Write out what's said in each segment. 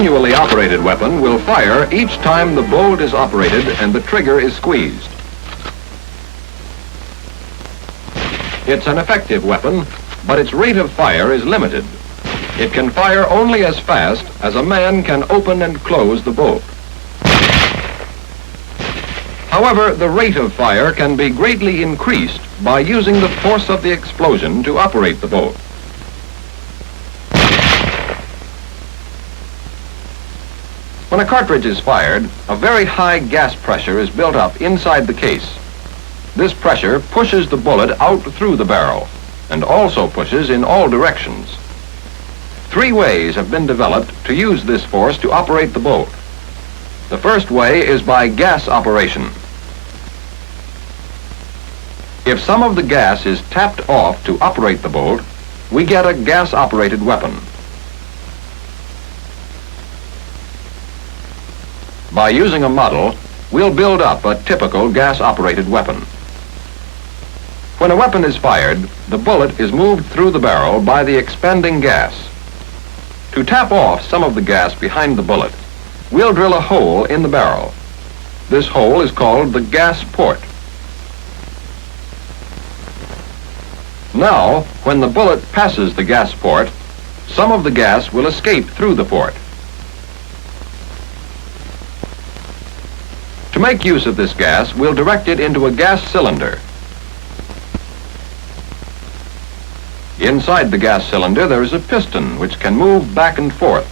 manually operated weapon will fire each time the bolt is operated and the trigger is squeezed. It's an effective weapon, but its rate of fire is limited. It can fire only as fast as a man can open and close the bolt. However, the rate of fire can be greatly increased by using the force of the explosion to operate the bolt. When a cartridge is fired, a very high gas pressure is built up inside the case. This pressure pushes the bullet out through the barrel and also pushes in all directions. 3 ways have been developed to use this force to operate the bolt. The first way is by gas operation. If some of the gas is tapped off to operate the bolt, we get a gas-operated weapon. By using a model, we'll build up a typical gas-operated weapon. When a weapon is fired, the bullet is moved through the barrel by the expanding gas. To tap off some of the gas behind the bullet, we'll drill a hole in the barrel. This hole is called the gas port. Now, when the bullet passes the gas port, some of the gas will escape through the port. To make use of this gas, we'll direct it into a gas cylinder. Inside the gas cylinder, there is a piston which can move back and forth.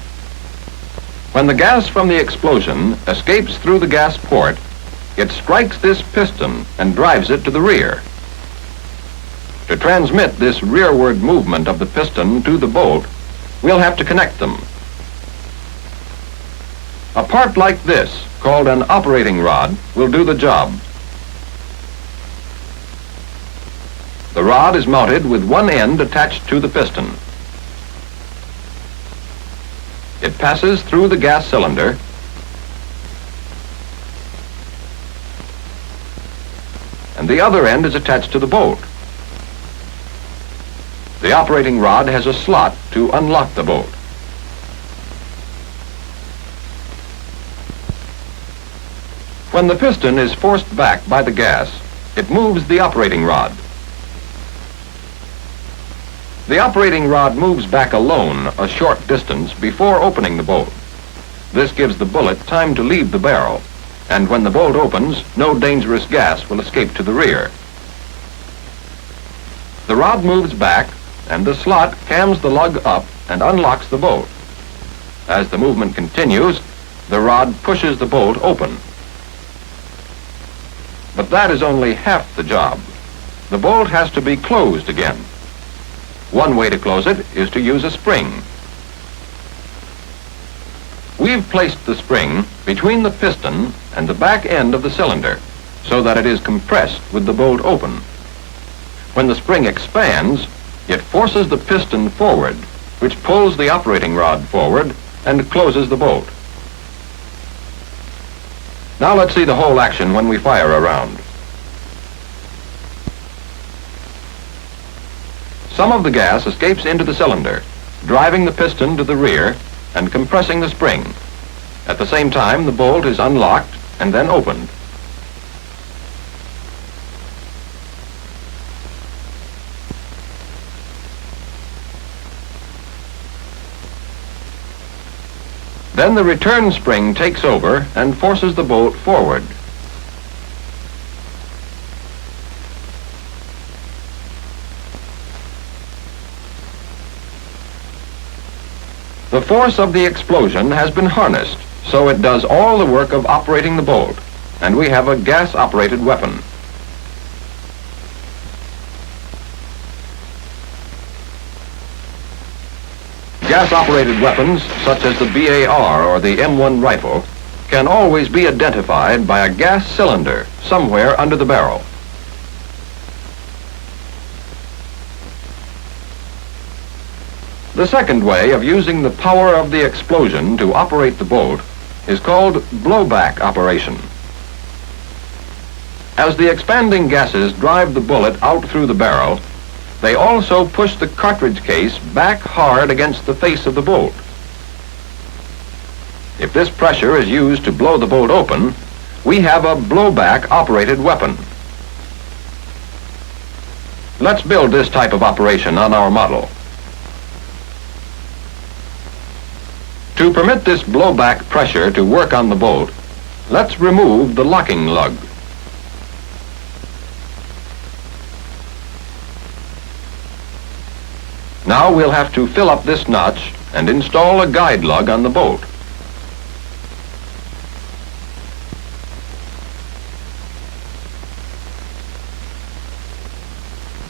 When the gas from the explosion escapes through the gas port, it strikes this piston and drives it to the rear. To transmit this rearward movement of the piston to the bolt, we'll have to connect them. A part like this, called an operating rod, will do the job. The rod is mounted with one end attached to the piston. It passes through the gas cylinder and the other end is attached to the bolt. The operating rod has a slot to unlock the bolt. When the piston is forced back by the gas, it moves the operating rod. The operating rod moves back alone a short distance before opening the bolt. This gives the bullet time to leave the barrel, and when the bolt opens, no dangerous gas will escape to the rear. The rod moves back, and the slot cams the lug up and unlocks the bolt. As the movement continues, the rod pushes the bolt open. But that is only half the job. The bolt has to be closed again. One way to close it is to use a spring. We've placed the spring between the piston and the back end of the cylinder so that it is compressed with the bolt open. When the spring expands, it forces the piston forward, which pulls the operating rod forward and closes the bolt. Now let's see the whole action when we fire a round. Some of the gas escapes into the cylinder, driving the piston to the rear and compressing the spring. At the same time, the bolt is unlocked and then opened. Then the return spring takes over and forces the bolt forward. The force of the explosion has been harnessed, so it does all the work of operating the bolt, and we have a gas-operated weapon. Gas-operated weapons, such as the BAR or the M1 rifle, can always be identified by a gas cylinder somewhere under the barrel. The second way of using the power of the explosion to operate the bolt is called blowback operation. As the expanding gases drive the bullet out through the barrel, they also push the cartridge case back hard against the face of the bolt. If this pressure is used to blow the bolt open, we have a blowback-operated weapon. Let's build this type of operation on our model. To permit this blowback pressure to work on the bolt, let's remove the locking lug. Now we'll have to fill up this notch and install a guide lug on the bolt.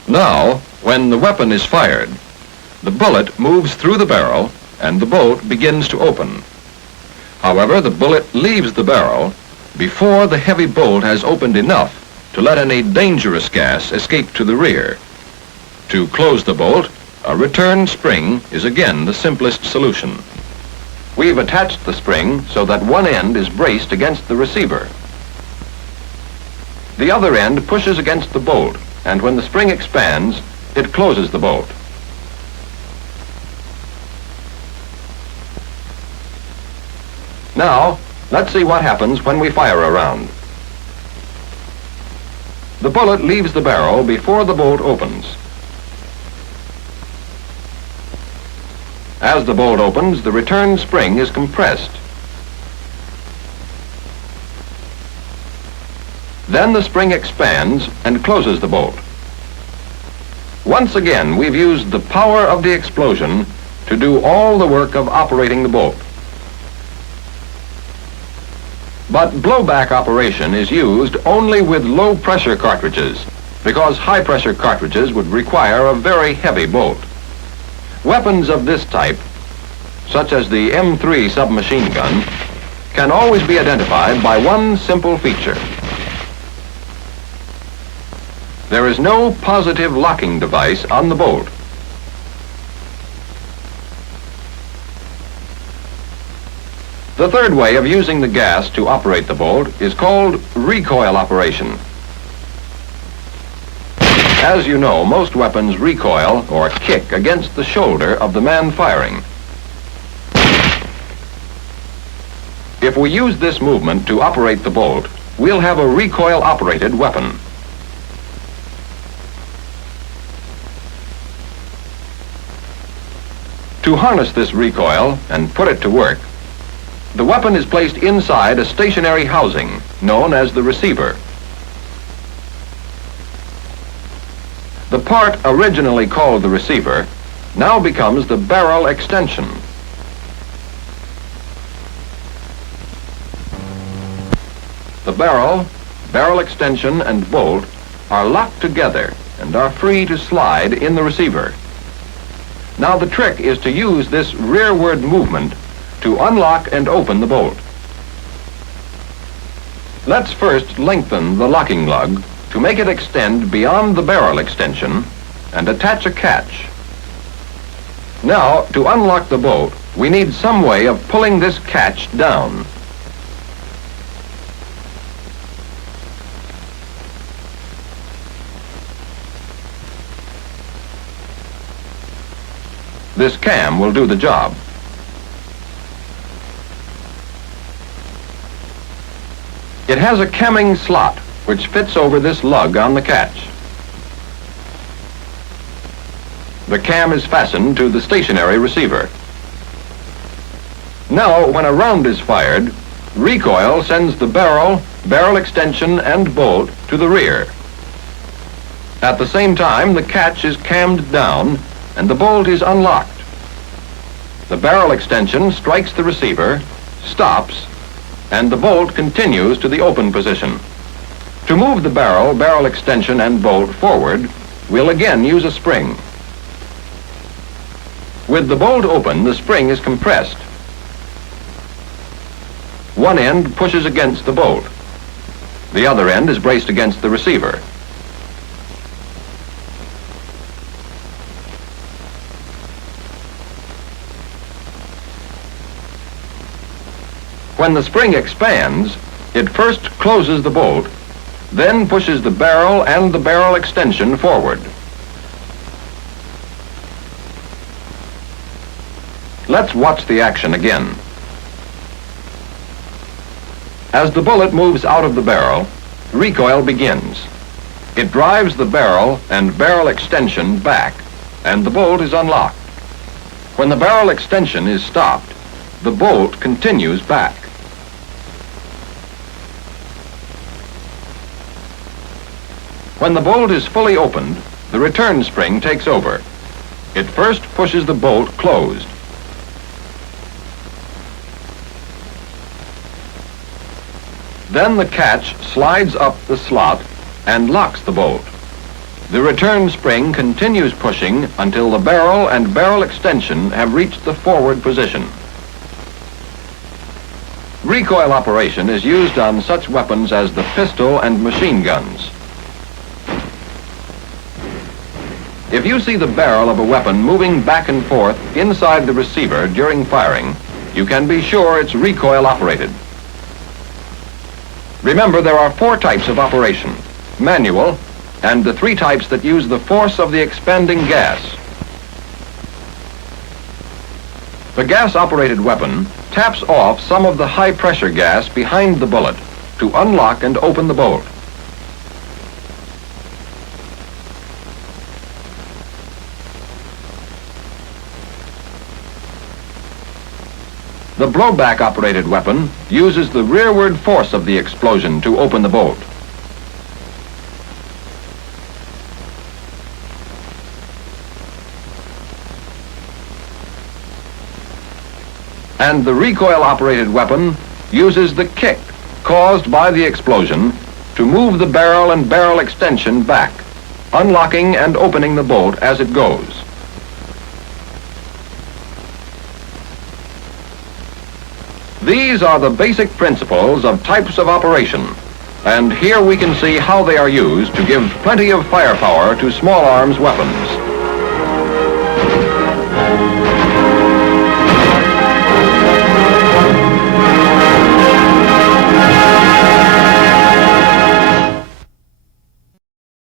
Now, when the weapon is fired, the bullet moves through the barrel and the bolt begins to open. However, the bullet leaves the barrel before the heavy bolt has opened enough to let any dangerous gas escape to the rear. To close the bolt, a return spring is again the simplest solution. We've attached the spring so that one end is braced against the receiver. The other end pushes against the bolt, and when the spring expands, it closes the bolt. Now, let's see what happens when we fire a round. The bullet leaves the barrel before the bolt opens. As the bolt opens, the return spring is compressed. Then the spring expands and closes the bolt. Once again, we've used the power of the explosion to do all the work of operating the bolt. But blowback operation is used only with low-pressure cartridges, because high-pressure cartridges would require a very heavy bolt. Weapons of this type, such as the M3 submachine gun, can always be identified by one simple feature. There is no positive locking device on the bolt. The third way of using the gas to operate the bolt is called recoil operation. As you know, most weapons recoil or kick against the shoulder of the man firing. If we use this movement to operate the bolt, we'll have a recoil-operated weapon. To harness this recoil and put it to work, the weapon is placed inside a stationary housing known as the receiver. The part originally called the receiver now becomes the barrel extension. The barrel extension and bolt are locked together and are free to slide in the receiver. Now the trick is to use this rearward movement to unlock and open the bolt. Let's first lengthen the locking lug to make it extend beyond the barrel extension and attach a catch. Now, to unlock the bolt, we need some way of pulling this catch down. This cam will do the job. It has a camming slot which fits over this lug on the catch. The cam is fastened to the stationary receiver. Now, when a round is fired, recoil sends the barrel extension and bolt to the rear. At the same time, the catch is cammed down and the bolt is unlocked. The barrel extension strikes the receiver, stops, and the bolt continues to the open position. To move the barrel extension and bolt forward, we'll again use a spring. With the bolt open, the spring is compressed. One end pushes against the bolt. The other end is braced against the receiver. When the spring expands, it first closes the bolt, then pushes the barrel and the barrel extension forward. Let's watch the action again. As the bullet moves out of the barrel, recoil begins. It drives the barrel and barrel extension back, and the bolt is unlocked. When the barrel extension is stopped, the bolt continues back. When the bolt is fully opened, the return spring takes over. It first pushes the bolt closed. Then the catch slides up the slot and locks the bolt. The return spring continues pushing until the barrel and barrel extension have reached the forward position. Recoil operation is used on such weapons as the pistol and machine guns. If you see the barrel of a weapon moving back and forth inside the receiver during firing, you can be sure it's recoil operated. Remember, there are 4 types of operation: manual, and the 3 types that use the force of the expanding gas. The gas-operated weapon taps off some of the high-pressure gas behind the bullet to unlock and open the bolt. The blowback-operated weapon uses the rearward force of the explosion to open the bolt. And the recoil-operated weapon uses the kick caused by the explosion to move the barrel and barrel extension back, unlocking and opening the bolt as it goes. These are the basic principles of types of operation, and here we can see how they are used to give plenty of firepower to small arms weapons.